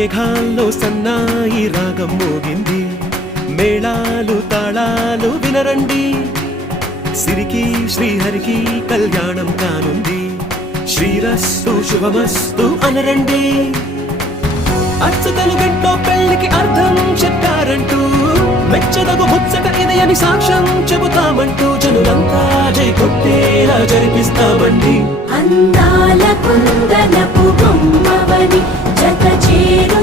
మేఘాల్లో సన్నాయి రాగం మోగింది, మేళాలు తాళాలు వినరండి, సిరికి శ్రీహరికి కళ్యాణం కానుంది, శ్రీరస్తు శుభమస్తు అనరండి. అచ్చతలు గంటో పెళ్లికి అర్థం చెప్పారంటూ, మెచ్చదగు ముచ్చట ఇది అని సాక్ష్యం చెబుతామంటూ, జనులంతా జై కొట్టేలా జరిపిస్తామండి. అందాల కుందనపు బొమ్మవని జత చేరు